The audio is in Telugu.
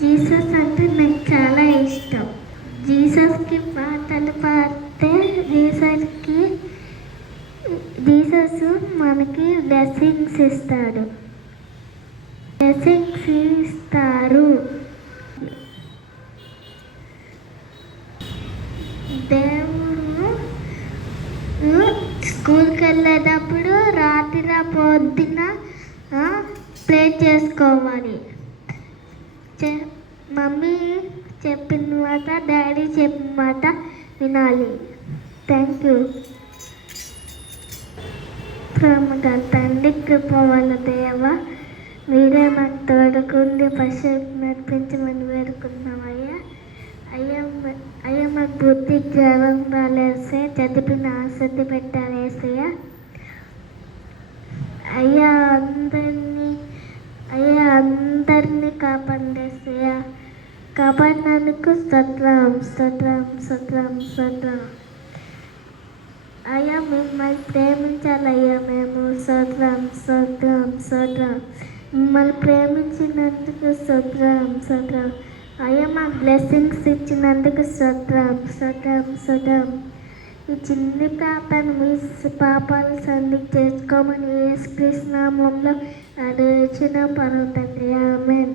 జీసస్ అంటే నాకు చాలా ఇష్టం. జీసస్కి పాటలు పాడితే జీసస్ మనకి బ్లెస్సింగ్స్ ఇస్తారు. దేవుడు స్కూల్కి వెళ్ళేటప్పుడు రాత్రి పొద్దున ప్రే చేసుకోవాలి. మమ్మీ చెప్పిన మాట, డాడీ చెప్పిన మాట వినాలి. Thank you. ప్రేమగా తండ్రి, కృప వల్ల దేవ, మీరే మాకు తోడుకుండి పశువులకు నడిపించమని వేడుకున్నామయ్యా. అయ్యా మాకు బుద్ధి జ్ఞానం రాలేసే, చదివిన ఆసక్తి పెట్టాలేసయ్యా. అయ్యా అందరినీ కాపాడేసయ్యా. కాపాడినందుకు స్తోత్రం. అయ్యా మిమ్మల్ని ప్రేమించాలయ్యా మేము. స్తోత్రం. మిమ్మల్ని ప్రేమించినందుకు స్తోత్రం. అయ్యా మాకు బ్లెస్సింగ్స్ ఇచ్చినందుకు స్తోత్రం. ఈ చిన్ని పాపను మీ పాపాలు సంధి చేసుకోమని యేసుక్రీస్తు నామములో అడిగిన పర్వతండి. ఆమేన్.